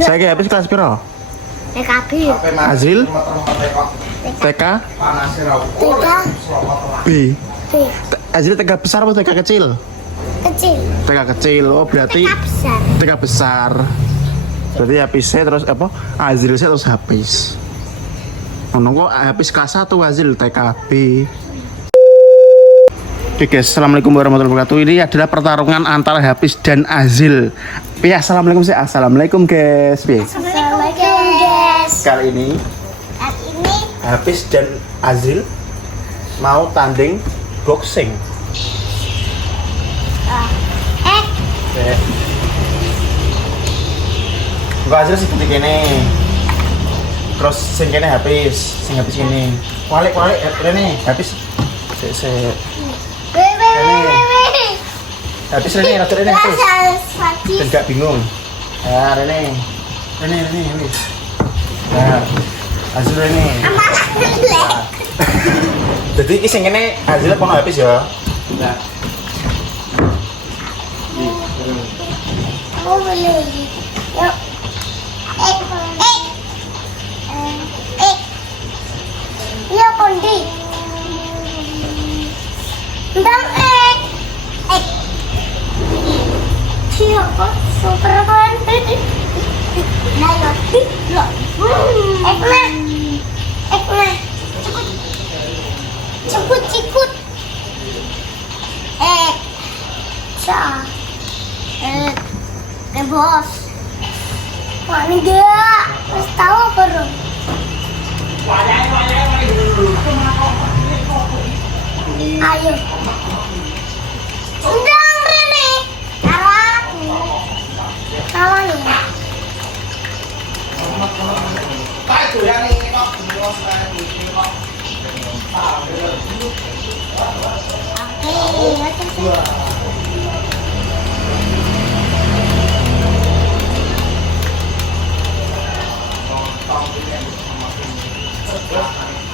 Saya habis kelas piro? TKB. Azril? TK? B. Azril TK besar atau TK kecil? Kecil. TK kecil. Oh berarti TK besar. TK besar. Berarti habisnya terus apa? Azril saya terus habis. Menunggu habis kelas 1 Azril TKB. Oke guys, assalamualaikum warahmatullahi wabarakatuh. Ini adalah pertarungan antara Hafiz dan Azil. Ya, assalamualaikum sih. Assalamualaikum guys. Assalamualaikum guys. Kali ini Hafiz dan Azil mau tanding boxing. Enggak Azil sih ketik ini. Terus sing kene Hafiz, sing Hafiz ini. Walik ini Hafiz. Habis Rene, rata Rene habis. Dan gak bingung. Nah, Rene. Habis. Nah, Azil Rene. Jadi ini sing kene Azil kono habis ya. Nah. Aku boleh. Yuk. Iya, Kondi. Ndang siapa Superman? Nah, lo. Ekma. Cikut. Sa. Bos. Mana dia? Mas tahu apa dong? Ayo. Undang Rene. Kawan nih.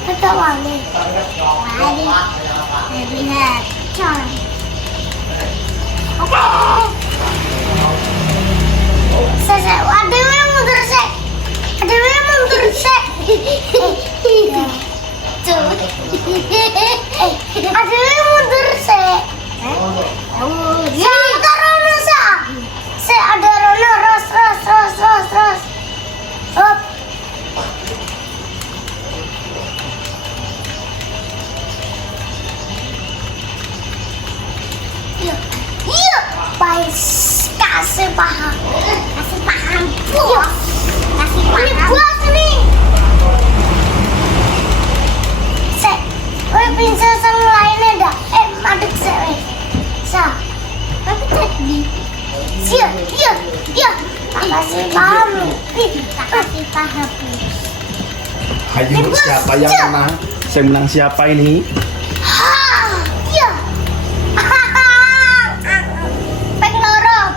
Kita wali. Lihat. Jangan. Oke. Saya ada yang mundur sih. Ada yang mundur sih. Ya ada Rono sa. Saya ada Rono ros. Hop. Yuk, baik. Kasih paham bos. Ini bos nih. Princess yang lainnya dah. Madek saya. Tapi tadi. Iya. Kasih paham. Kasih paham. Ayo siapa yang menang? Saya menang siapa ini? Iya.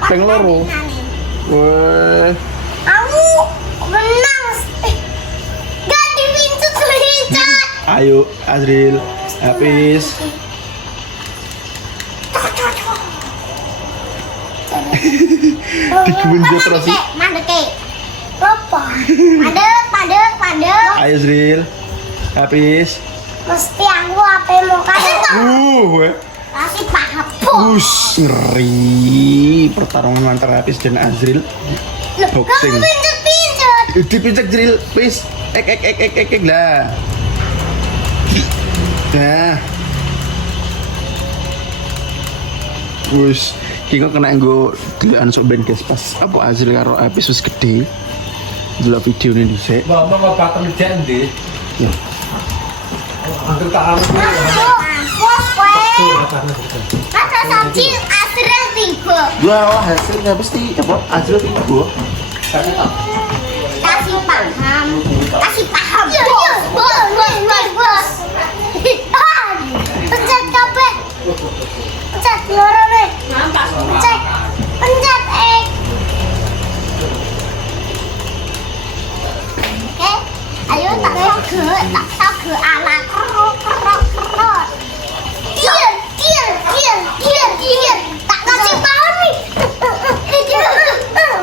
Pengloro. Wah. Kamu menang. Gak dipincut. Ayo Azril, Hafiz. Digunjut terus sih. Mandek. Apa? Mandek. Ayo Azril, Hafiz. Mesti aku apa mau kasih. Kasih paham. Ngeri pertarungan antara Hafiz dan Azril. Boxing. Kamu pincut. Dipincut Azril, please. Ek lah. Nah. Kiko kena nggo delokan sok ben guys pas apa Azril karo Hafiz wis gede. Delok video ini dhisik. Mbak bapak kerjaan deh. Ya. Hampir tak harus. Kata saji Azril tiga. Wah, hasil Hafiz apa Azril tiga. Kasih paham. Bos. Pencet kabeh. Pencet loro nih. Pencet Oke. Ayo tak soge alat. Diam. Tak kasih paham nih.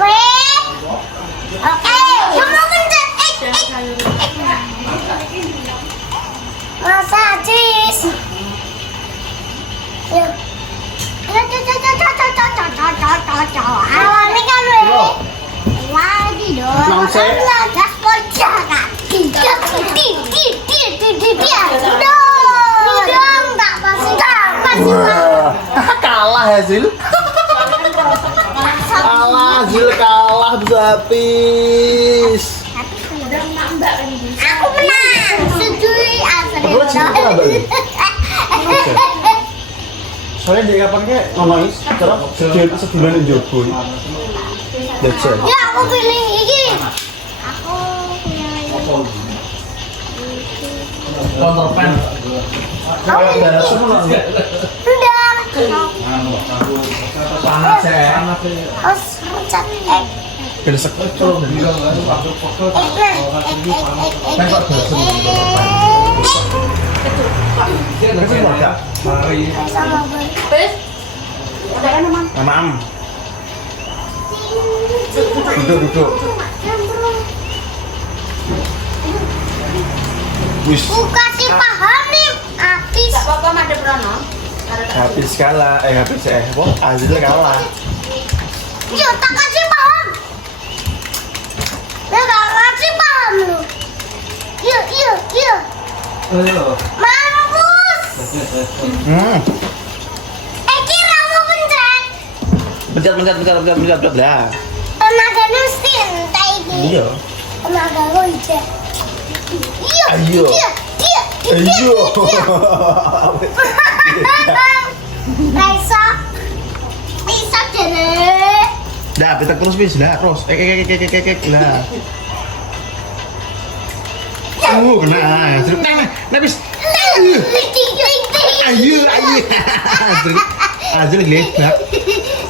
Weh. Azil. Alah, Azil kalah habis. Aku menang. Sejui Padahal cinta asal. apa ini? Soalnya dia kapan kayak ngomongin cara sebulan jogo. Jajan. Ya aku pilih ini. Aku pilih ini. Kontrapan. Ada semua enggak? Sudah. Panas ya. Harus rucat egg. Besok Mari. Sama gue. Mam. Duduk. Wis, Aku kasih paham nih. Habis. habis kalah. Habis apa? Azil kalah. Yuk, tak kasih paham. Ya, tak kasih paham lu. Yuk. Ayo. Mampus. Kira mau pencet. Pencet dah. Tenaga mesin, kayak gini. Iya. Tenaga gojek. Iya. Ayo. Iya. Bisa deh. Dah, kita terus bis dah, terus. Lah. Kena. Nah, bis. Ayo. Azil lebat.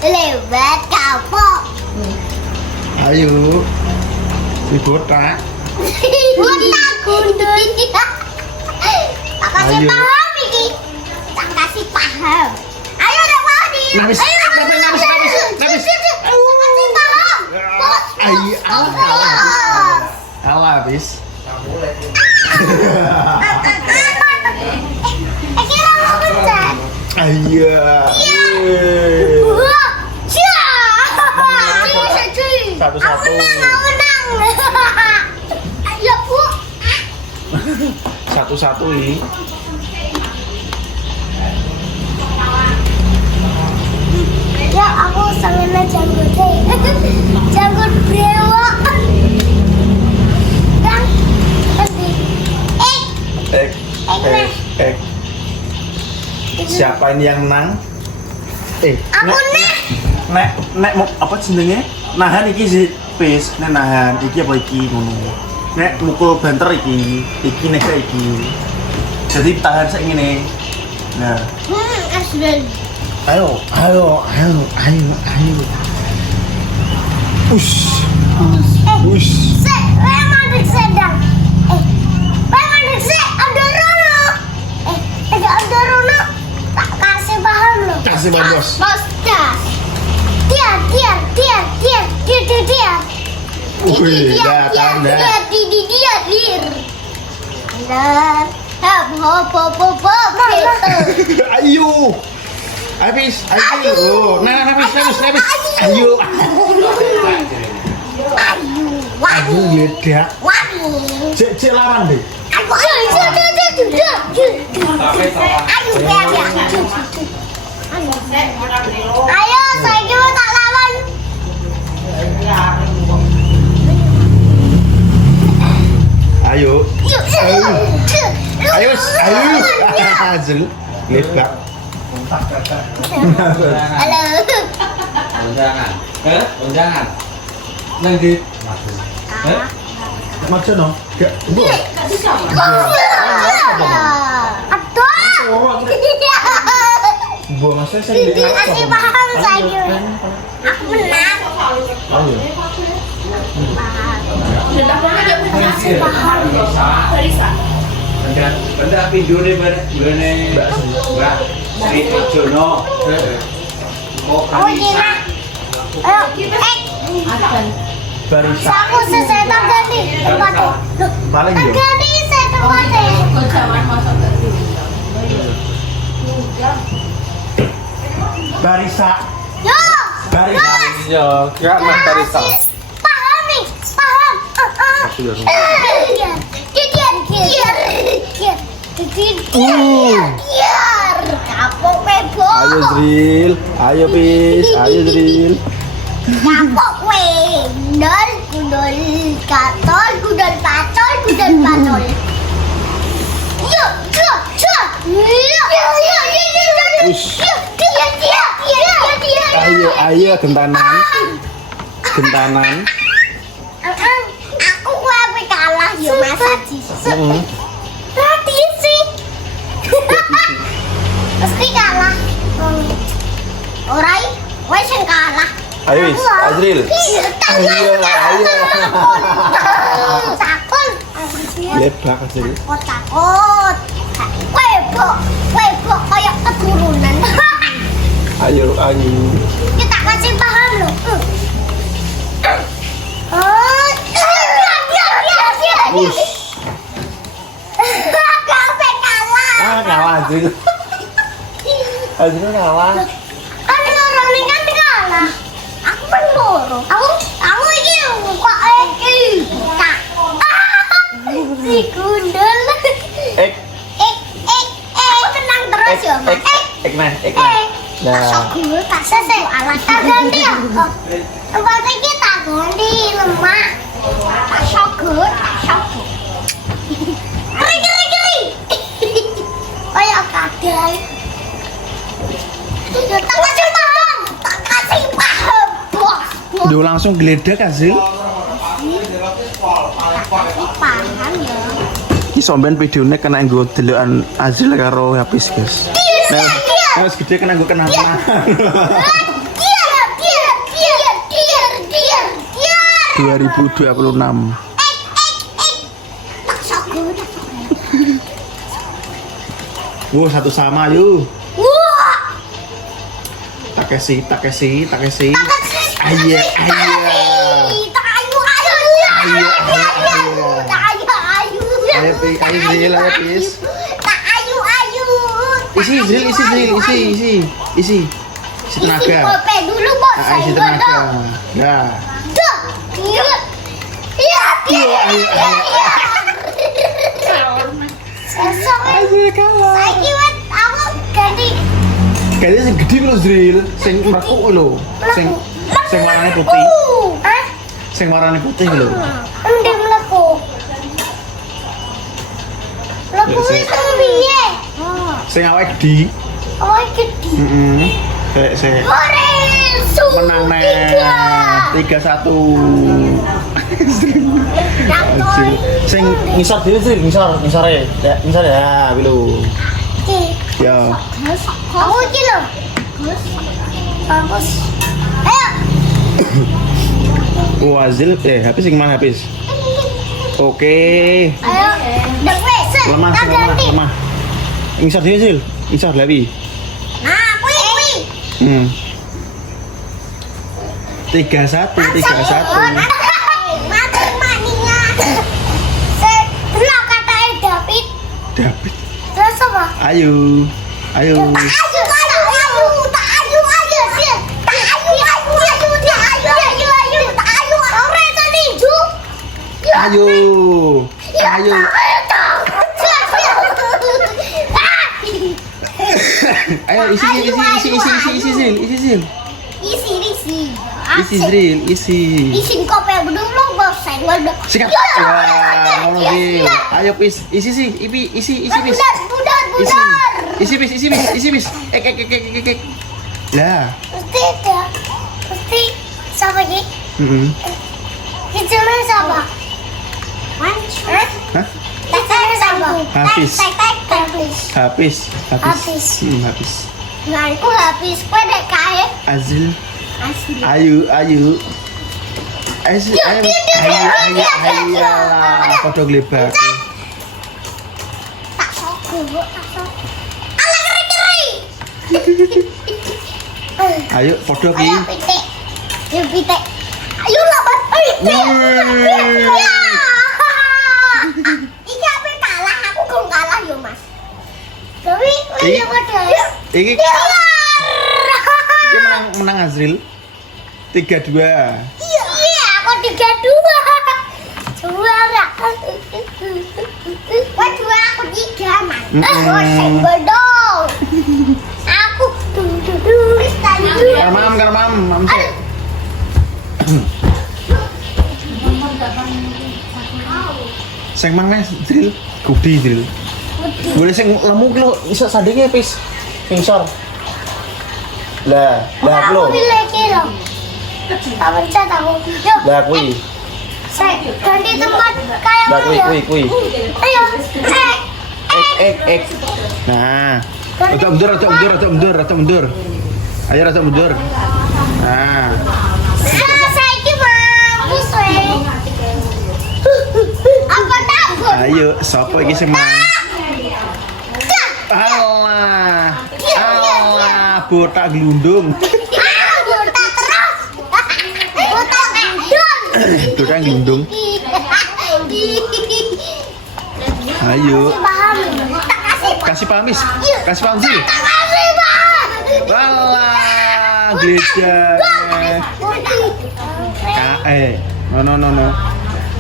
Lebat kapok. Ayo. Dikotak. Buta gundul. Tak kasih Ayo. paham iki. Tak kasih paham. Ayo udah Wadi. Nabis. Ayo nabis. Tak kasih paham. Bos. Ayo, Bos. Alah, bis. Kira mau pencet. Ayo. Wah, cia. Cuy. Satu-satu. Aku menang. Ayo, Bu. Satu-satu ini. Ya, aku sangatnya janggut deh. Janggut brewok. Dan nanti. Siapa ini yang menang? Aku nih. Nek mau apa jenenge? Nahan iki sih, pis. Nek nahan iki apa iki ngono. Nek mukul banter iki nek iki. Jadi tahan sak ngene. Nah, Asbel. ayo. Ush. Mandek sedang. Mandek se ada Rono. Ada Rono. Tak kasih paham lo. Kasih paham, Bos. Bos das. Tiar. Wih, datang dah. Dir. Dan hop. Gitu. Ayo. Habis. Oh, nah, habis. Ayo. Ayo, ledak. Wani. Cek lawan deh. Ayo, saya juga tak lawan. Ayo. Yuk. Ayo. Azul. Ledak. Halo. Undangan. Nang di. Maksud no? Gak. Aduh. Buang saya Kasih paham saya. Aku menang. Ayo. Kasih paham. Benda video ni Mbak Sri Jono. Oh, Oh gila. Ayo. Barisa. Aku selesai tak ganti tempatnya. Paling Tak yo. ganti saya tempatnya. Barisa. Yo. Barisa. Yo, kira Mas Tarisa. Kasih paham nih. Paham. Kiar. Kapok webo. Ayo Zril, ayo Pis, ayo Zril. Kapok we. Gundul, gundul, katol, gundul, patol, gundul, patol. Yuk, yuk, yuk. Ush. Dia. Ayo gentanan. Gentanan. Aku kuwi kalah yo Mas Haji. Heeh. Berarti sih. Pasti kalah. Orai, wes sing kalah. Ayo Wis, Azril. Ayo. Takut. Lebak Azril. Takut. Webo kayak keturunan. Ayo. Kita kasih paham loh. Oh, dia. Ush. Sampai kalah. Kalah Azril. Azril kalah. Kan orang ini kan kalah. Aku kan loro. Aku ini kok tak. Si gundul. Aku tenang terus ya, Mas. Nah. Masuk gue tak selesai alat tak ganti ya. Tempat ini tak ganti lemah. Tak syukur. Keri. Kayak kadal. Tak kasih paham. Bos. Duh langsung geledak Azril. Paham ya. Iki sampean videone kena nggo delokan Azril karo Hafiz, guys. Nah, wis gede kena nggo kenal. Dia. 2026. Tak syukur. Wow, satu sama yuk. Wah. Tak kasih. Ayo. Ayo Zril, ayo Pis. Isi tenaga. Kopi dulu, Bos. Isi tenaga. Ya. Azril kalah. Saiki wet aku ganti. Kayaknya sing gede lho Zril, sing mrekuk lho. Sing warnane putih. Hah? Sing warnane putih lho. Endi mlebu? Mlebu itu piye? Sing awake gede. Oh, gede. Sik. Orensu. Menang neh 3-1. Sing ngisor dhewe Zril, ngisor ya, pilu. Ya. Aku iki lho. Bagus. Ayo. Azril, Hafiz sing mana Hafiz? Oke. Ayo. Dek wes. Lemah. Ngisor dhewe Zril, ngisor lewi. Nah, kuwi. 3-1. Mati maninya. Delok katae David. Terus apa? Ayo. Ayo. Ayo isi Zril, isi. Isin kopi belum lo bosan waduh. Sikat. Wah, ngono Zril. Ayo Pis, isi Pis. Budar. Isi Pis. Ek. Lah. Pasti siapa sih? Kecilnya siapa? Hah? Kecilnya siapa? Hafiz. Hafiz. Hafiz. Nah, aku habis. Kue dek kae. Azril. Asli. Ayo. Ayo. Padha glebak. Tak sok. Ala keri. Ayo padha ki. Ayo pitik. Ayo lawan. Ya. Iki apa kalah? Aku gak kalah yo, Mas. Tapi ayo padha. Iki menang Azril. 3-2. Iya, aku 3-2. Juara. Wah, 2 aku 3, Mas. Bosen bodong. Aku tadi Mam cek. Sing mana drill? Gudi drill. Boleh sing lemu ki lho iso sandinge pis. Pingsor. Lah aku lho. pilih kilo. Tak pencet aku. Yuk. Lah kuwi. Saya ganti tempat kayak Lah mana ya? kuwi. Ayo. Ek. Nah. Rata mundur. Ayo rata mundur. Nah. Saya ini mampus weh. Apa takut? Ayo, sapa iki sing menang? Alah. Botak glundung. Botak terus. Botak ngandung. Botak glundung. Ayo, Paham? Tak kasih. kasih paham sih. Tak kasih paham. Alah, geledek. No.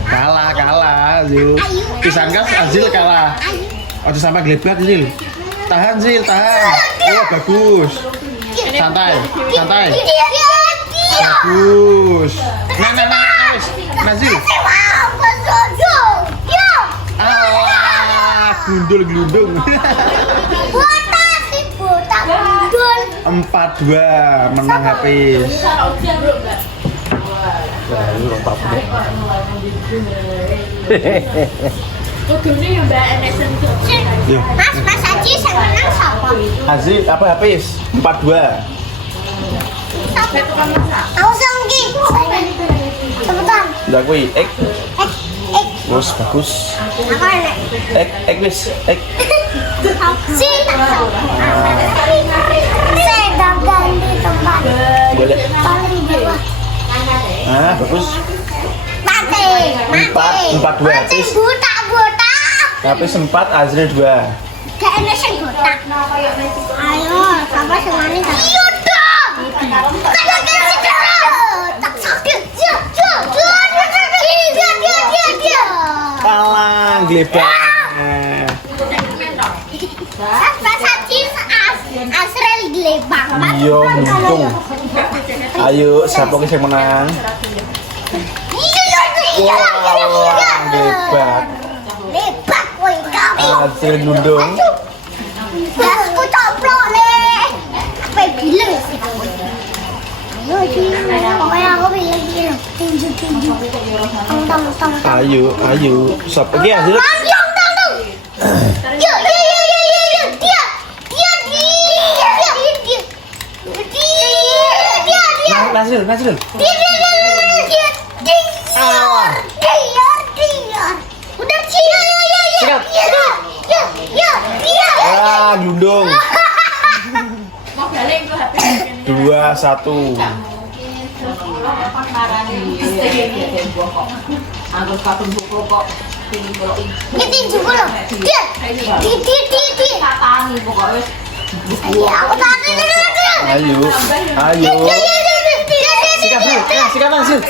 Kalah, Zil. Pisang gas Azil kalah. Ojo sampai gelebak, Zil. Tahan, Zil, tahan. Oh, bagus. Santai. Bagus. Nah, wis. Nah, Zil. Alah, gundul glundung. Botak gundul. 4-2 menang habis. Wah, lu lompat deh. Yo. Mas Haji yang menang siapa? Azil apa habis? 4-2. Aku sangki. Cepetan. Udah kuwi, ek. Ek. Bos bagus. Aku enak. Ek wis, ek. Si. Saya ganti tempat. Boleh. Paling bawah. Ah, bagus. Mati. 4-2 habis. Buta. Habis 4, Azril 2. Gak enak sih buta. Ayo, sampai semani. Iya dong. Kalau kasih darah. Tak sakit. Dia. Kalah, gelebak. Mas Haji Asrel gelebak. Iya, untung. Ayo, siapa yang menang? Iya. Gelebak. Lebak woi kami. Azril glundung. Dasku coplok nih. Apa bilang sih kamu? Pokoknya aku bilang gini. Tinju. Tong. Ayo. Siapa iki Azril? Tong. Yuk. Dia. Nazril. Dia. Udah dia. Ah, glundung. 2-1. Ini juga loh. Dia. Aku tadi. Ayo. Sikat Nazril.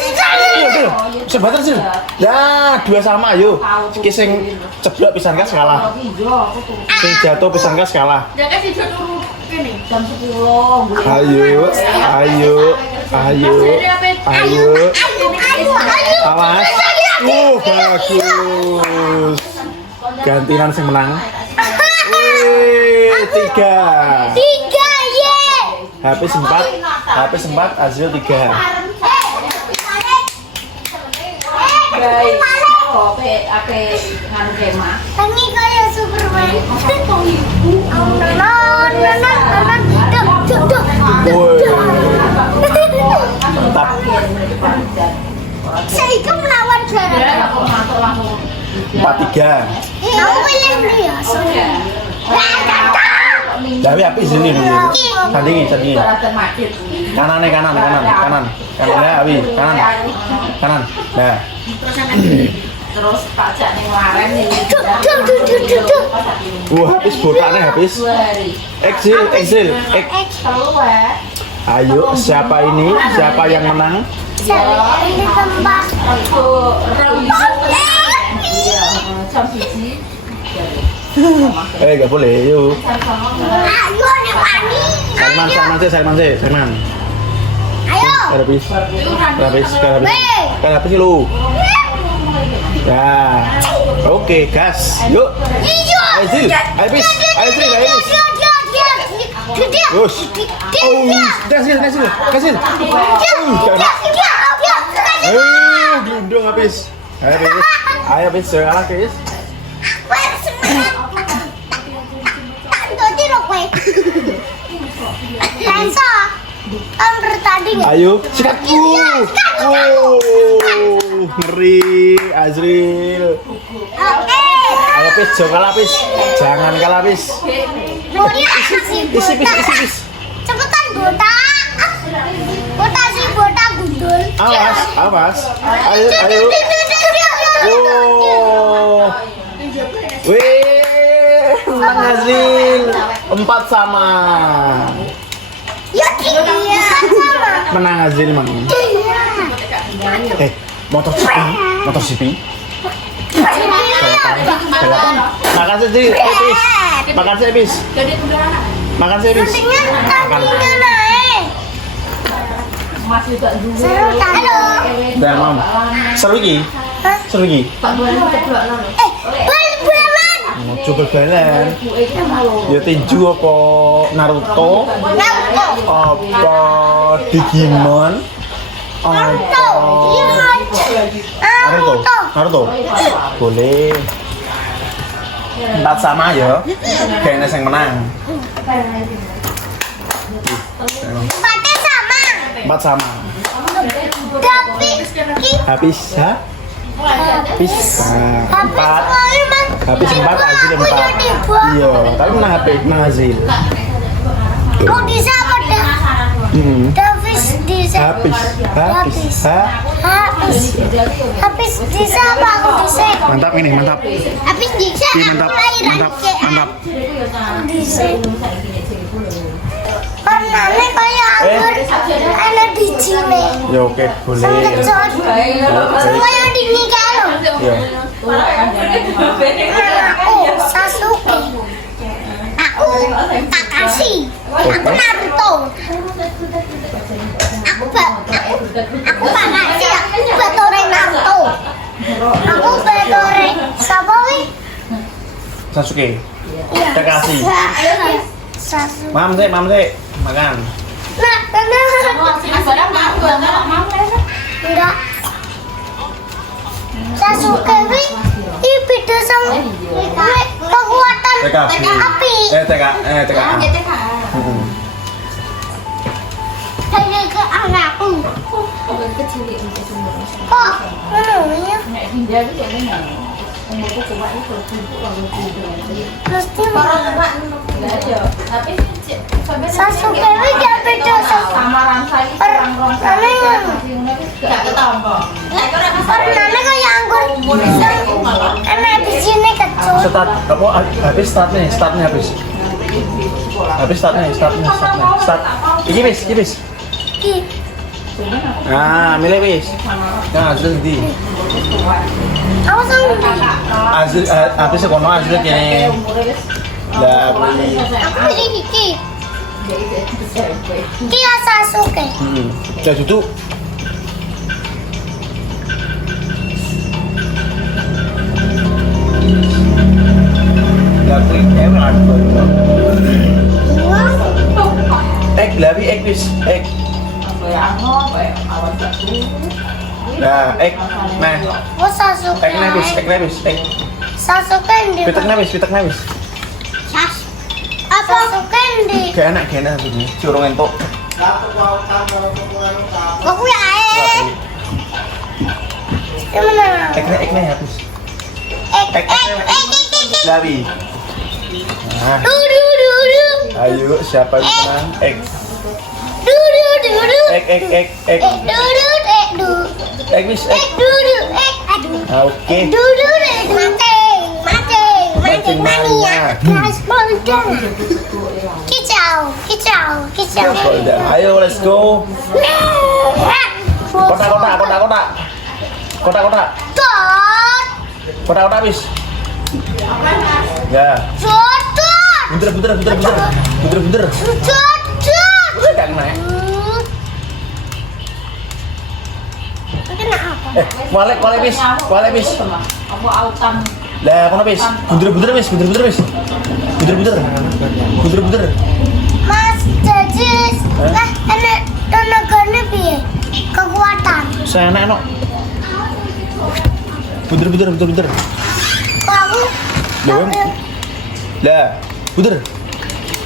Sebatar Zil. Ya, 2 sama ayo. Iki sing ceblok pisan gas kalah. Sing jatuh pisan gas kalah. Ayo. Awas. Bagus. Gantian sing menang. 3. Habis 4, Azril 3. Ini kayak Superman. Woi. Mantap. Saya kan melawan juara. 4-3. Aku pilih dia. Tapi api sini dulu. Tandingi. Kanan. Ya, Abi, kanan. Nah. Terus pajak ning laren nih. Habis botaknya habis. Exil. Keluar. Ayo, siapa ini? Siapa yang menang? Ini tempat. Aku rawi. Jam 1. Gak boleh, yuk. Ayo nih Pani. Salman. Ayo. Habis lu. Ya. Oke, gas. Yuk. Iya. Ayo, habis. Terus. Kasih. Gelundung habis. Ayo habis, guys. Ayo, sikatku. Ngeri, Azril. Ayo pis, jangan kalah pis. Isi pis. Cepetan botak gundul. Awas. Ayo. Oh. Wih, menang Azril. 4 sama. Ya iya sama. Menang Azril emang. Iya. Motor sipi. Makan sih, habis. Makan sih, habis. Kakinya naik. Halo. Dah, Mam. Seru lagi. Bal-balan. Coba balan. Ya tinju apa Naruto? Apa Digimon? Naruto. Boleh. 4 sama ya. Kayaknya yang menang. 4 sama. Habis, ha? Habis 4. Habis 4 Azil 4. Iya, tapi menang Azil. Kok bisa apa dah? Davis bisa. Habis bisa apa aku bisa? Mantap ini, mantap. Habis bisa. Iya, mantap. Bisa. Warnanya kayak anggur. Ada bijinya. Ya oke, boleh. Sengkecot. Semua yang dingin kalau. Ya. Aku Sasuke. Aku Kakashi. Aku Naruto. Aku Kakashi. Aku Batore Naruto. Aku Batore siapa wih? Sasuke. Iya. Kakashi. Sasuke. Mam sih, makan. Nah, enggak. Sasuke wih, ini beda sama kekuatan api. TK. Saya ke anakku. Kok menunya? Pasti Sasuke wih gak beda sama warnanya kayak anggur. Enak di sini kecil. Startnya habis. Start. Iki bis. Nah, milih bis. Nah, Azril di. Awas anggur. Azril habis sekono Azril kene. Lah, Aku pilih Iki. Iki ya Sasuke. Udah duduk. Lah, klik ek bis. Nah, nah. Oh Sasuke. Ek nebis. Sasuke di. Pitek nebis. Apa? Sasuke di. Kayak enak begini. Curung entuk. Aku ya Gimana? Ek habis. Labi. Nah, ayo siapa yang menang? Ek. Ek bis. Oke. Mancing mania. Kicau. Ayo let's go. Kota bis. Ya. Jodoh. Bener. Jodoh. Gak kena. Kena apa? Kualek bis. Aku autan. Lah, kono bis. Bener bis. Bener. Mas Jajis, lah enak tenaganya piye? Kekuatan. Saya enak no. Bener. Kok aku Lah, bener.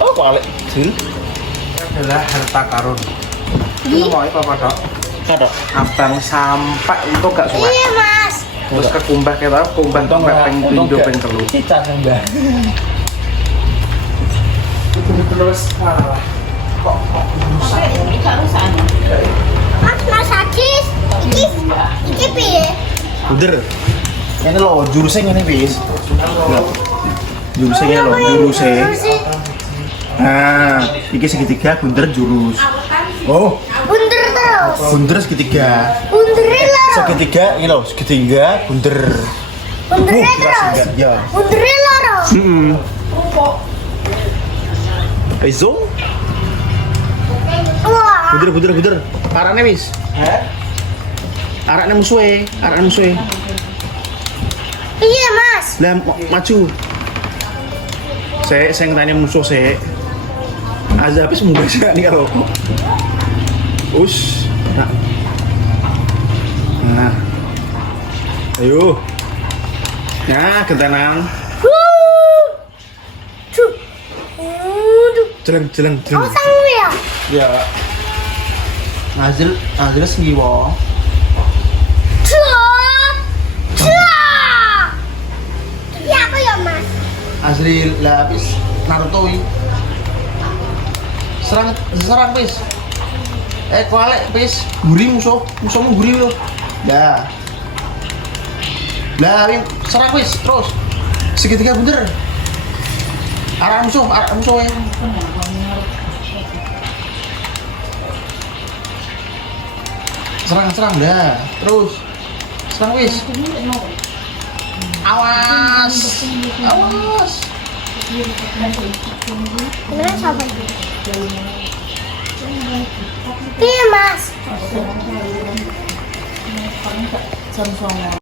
Oh, kualek. Sil. adalah harta karun. Itu mau apa Dok? Kadok. Abang sampai untuk gak suwe. iya mas. Terus kekumbah kita, kumbah tuh peng pindho peng telu. Kita sembah. Terus kok Gak rusak. Mas Jajis, iki piye? Bener. Ini loh, jurusnya ini bis. Jurusnya ini loh, jurusnya. Nah, iki segitiga bunder jurus. Oh, Bunder terus. bunder segitiga. Bunderi loro. Segitiga ini loh, segitiga bunder. Bunderi Jelas terus. enggak? Ya. Bunderi loro. Iso? Wah. Bunder. Arane wis. Arane musuhe. Iya mas. Lah maju. Saya ngetanya musuh saya. Azabis munggah sih nih kalau. Us. Nah. Ayo. Nah, kentenan. Duh. Jeleng. Kamu sanggup ya? Ya. Azil sengiwa. Iya apa ya mas? Azril lapis Naruto ini. Serang pis. Kualek pis. Guri musuhmu guri lo. Dah. Lah, serang pis terus. Segitiga bener. Arah musuh ya. Serang dah. Terus. Serang pis. Awas. Beneran siapa itu? Iya mas. Jam 09.00.